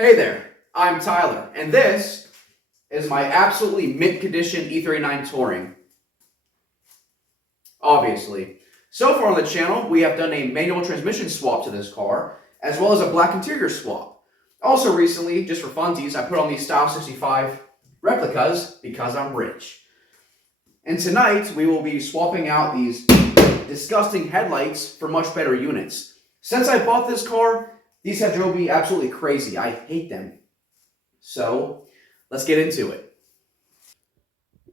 Hey there, I'm Tyler, and this is my absolutely mint condition E39 Touring. Obviously. So far on the channel, we have done a manual transmission swap to this car, as well as a black interior swap. Also recently, just for funsies, I put on these Style 65 replicas because I'm rich. And tonight, we will be swapping out these disgusting headlights for much better units. Since I bought this car, these have drove me absolutely crazy. I hate them. So, let's get into it.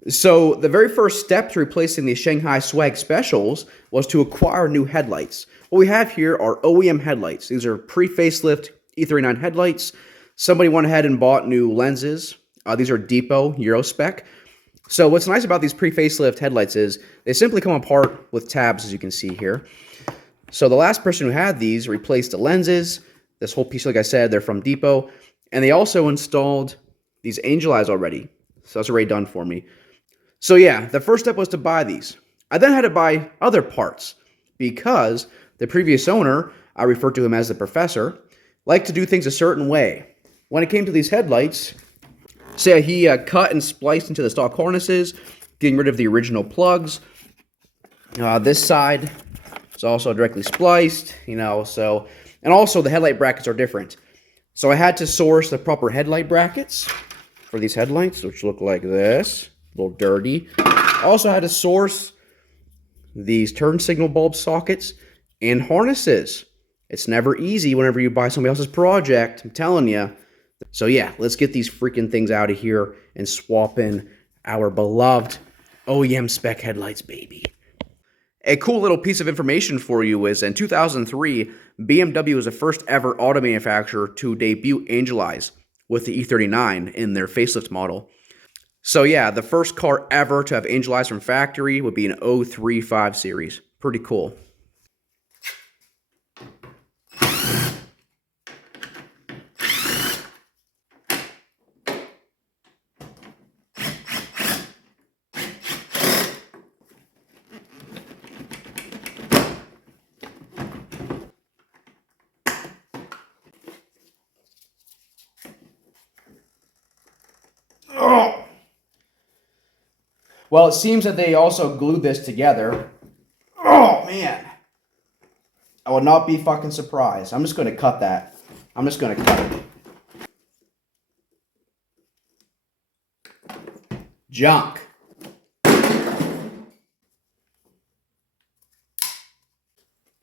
So, the very first step to replacing the Shanghai Swag Specials was to acquire new headlights. What we have here are OEM headlights. These are pre-facelift E39 headlights. Somebody went ahead and bought new lenses. These are Depot Euro spec. So what's nice about these pre-facelift headlights is they simply come apart with tabs, as you can see here. So the last person who had these replaced the lenses. This whole piece, like I said, they're from Depot. And they also installed these angel eyes already. So that's already done for me. So yeah, the first step was to buy these. I then had to buy other parts because the previous owner, I referred to him as the professor, liked to do things a certain way. When it came to these headlights, say he cut and spliced into the stock harnesses, getting rid of the original plugs. This side is also directly spliced, and also the headlight brackets are different. So I had to source the proper headlight brackets for these headlights, which look like this, a little dirty. Also had to source these turn signal bulb sockets and harnesses. It's never easy whenever you buy somebody else's project, I'm telling you. So yeah, let's get these freaking things out of here and swap in our beloved OEM spec headlights, baby. A cool little piece of information for you is in 2003, BMW was the first ever auto manufacturer to debut angel eyes with the E39 in their facelift model. So yeah, the first car ever to have angel eyes from factory would be an 035 series. Pretty cool. Oh. Well, it seems that they also glued this together. Oh, man. I would not be fucking surprised. I'm just going to cut that. I'm just going to cut it. Junk.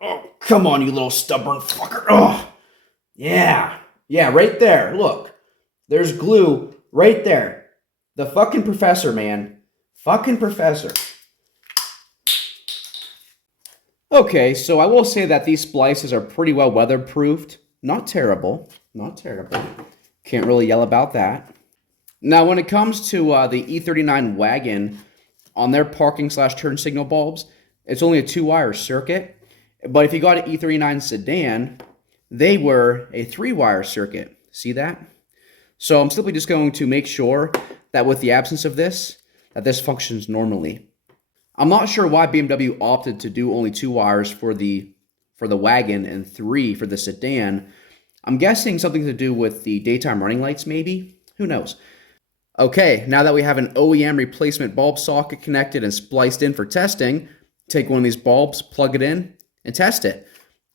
Oh, come on, you little stubborn fucker. Oh, yeah. Yeah, right there. Look. There's glue right there. The fucking professor, man. Fucking professor. Okay, so I will say that these splices are pretty well weatherproofed. Not terrible. Not terrible. Can't really yell about that. Now, when it comes to the E39 Wagon, on their parking/turn signal bulbs, it's only a 2-wire circuit. But if you got an E39 sedan, they were a 3-wire circuit. See that? So I'm simply just going to make sure that with the absence of this, that this functions normally. I'm not sure why BMW opted to do only 2 wires for the Wagon and 3 for the sedan. I'm guessing something to do with the daytime running lights, maybe? Who knows? Okay, now that we have an OEM replacement bulb socket connected and spliced in for testing, take one of these bulbs, plug it in, and test it.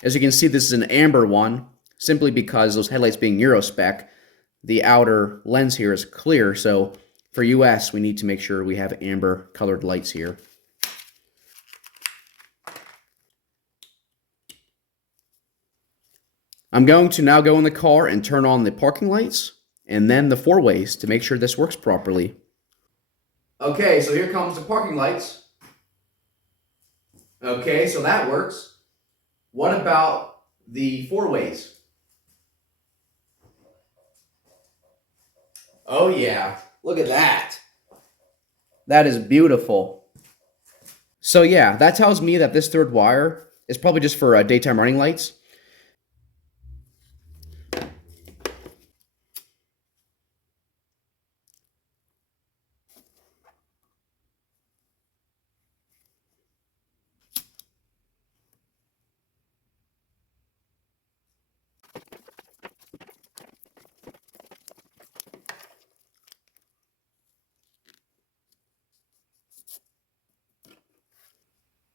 As you can see, this is an amber one, simply because those headlights being Euro spec, the outer lens here is clear, so for US, we need to make sure we have amber colored lights here. I'm going to now go in the car and turn on the parking lights and then the 4-ways to make sure this works properly. Okay, so here comes the parking lights. Okay, so that works. What about the 4-ways? Oh yeah, look at that. That is beautiful. So yeah, that tells me that this 3rd wire is probably just for daytime running lights.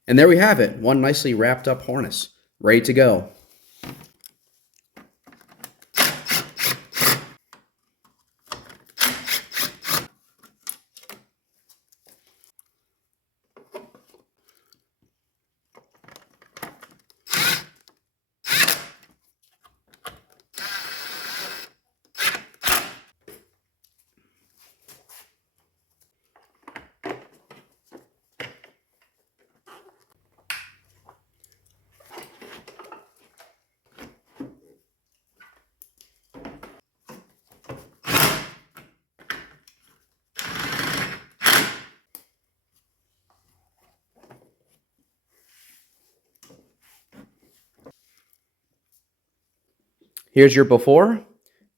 And there we have it, one nicely wrapped up harness, ready to go. Here's your before,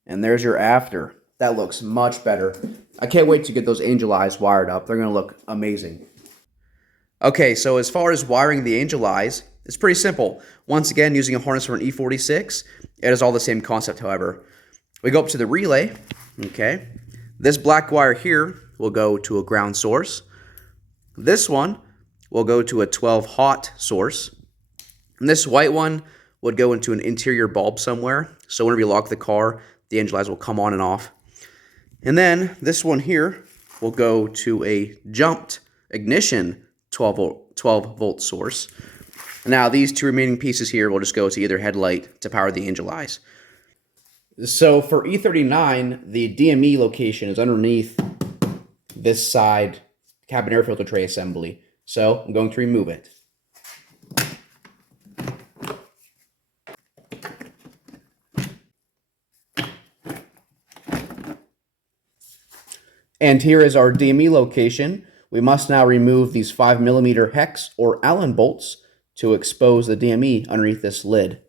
and there's your after. That looks much better. I can't wait to get those angel eyes wired up. They're going to look amazing. Okay, so as far as wiring the angel eyes, it's pretty simple. Once again, using a harness for an E46, it is all the same concept, however. We go up to the relay, okay? This black wire here will go to a ground source. This one will go to a 12 hot source. And this white one would go into an interior bulb somewhere. So whenever you lock the car, the angel eyes will come on and off. And then this one here will go to a jumped ignition 12 volt source. Now these two remaining pieces here will just go to either headlight to power the angel eyes. So for E39, the DME location is underneath this side cabin air filter tray assembly. So I'm going to remove it. And here is our DME location. We must now remove these 5mm hex or Allen bolts to expose the DME underneath this lid.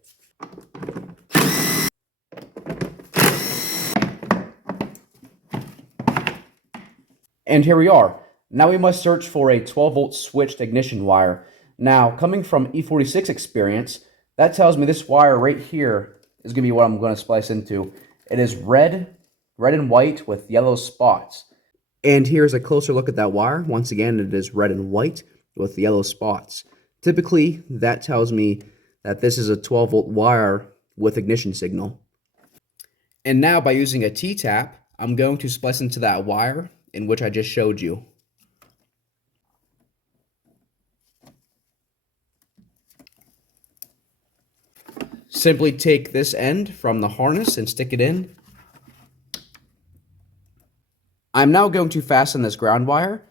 And here we are. Now we must search for a 12-volt switched ignition wire. Now, coming from E46 experience, that tells me this wire right here is going to be what I'm going to splice into. It is red and white with yellow spots. And here's a closer look at that wire. Once again, it is red and white with yellow spots. Typically, that tells me that this is a 12-volt wire with ignition signal. And now, by using a T-tap, I'm going to splice into that wire in which I just showed you. Simply take this end from the harness and stick it in. I'm now going to fasten this ground wire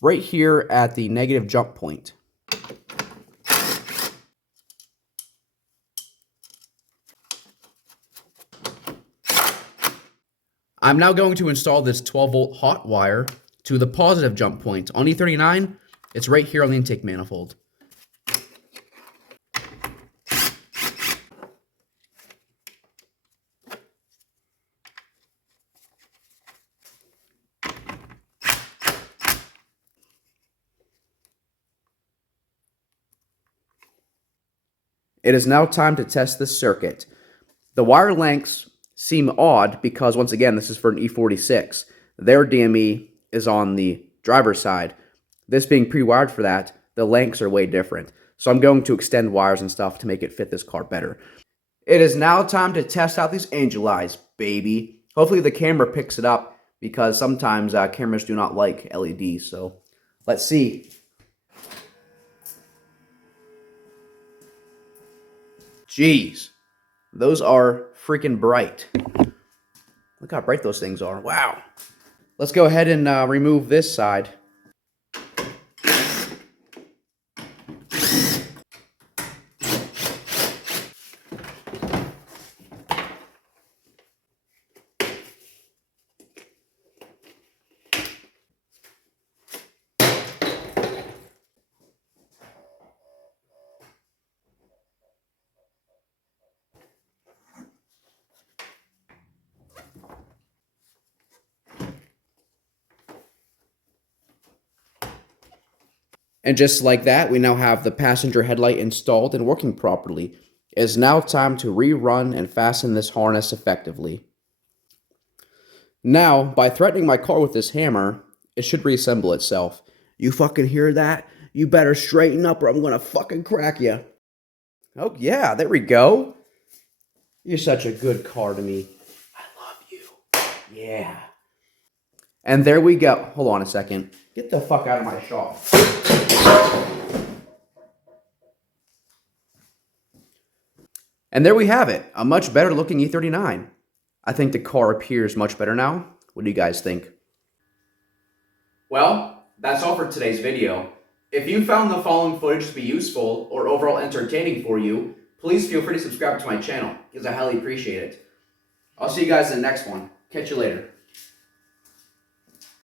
right here at the negative jump point. I'm now going to install this 12-volt hot wire to the positive jump point. On E39, it's right here on the intake manifold. It is now time to test this circuit. The wire lengths seem odd because, once again, this is for an E46. Their DME is on the driver's side. This being pre-wired for that, the lengths are way different. So I'm going to extend wires and stuff to make it fit this car better. It is now time to test out these angel eyes, baby. Hopefully the camera picks it up because sometimes cameras do not like LEDs. So let's see. Jeez, those are freaking bright. Look how bright those things are. Wow. Let's go ahead and remove this side. And just like that, we now have the passenger headlight installed and working properly. It is now time to rerun and fasten this harness effectively. Now, by threatening my car with this hammer, it should reassemble itself. You fucking hear that? You better straighten up or I'm gonna fucking crack you. Oh, yeah, there we go. You're such a good car to me. I love you. Yeah. And there we go. Hold on a second. Get the fuck out of my shop. And there we have it. A much better looking E39. I think the car appears much better now. What do you guys think? Well, that's all for today's video. If you found the following footage to be useful or overall entertaining for you, please feel free to subscribe to my channel because I highly appreciate it. I'll see you guys in the next one. Catch you later.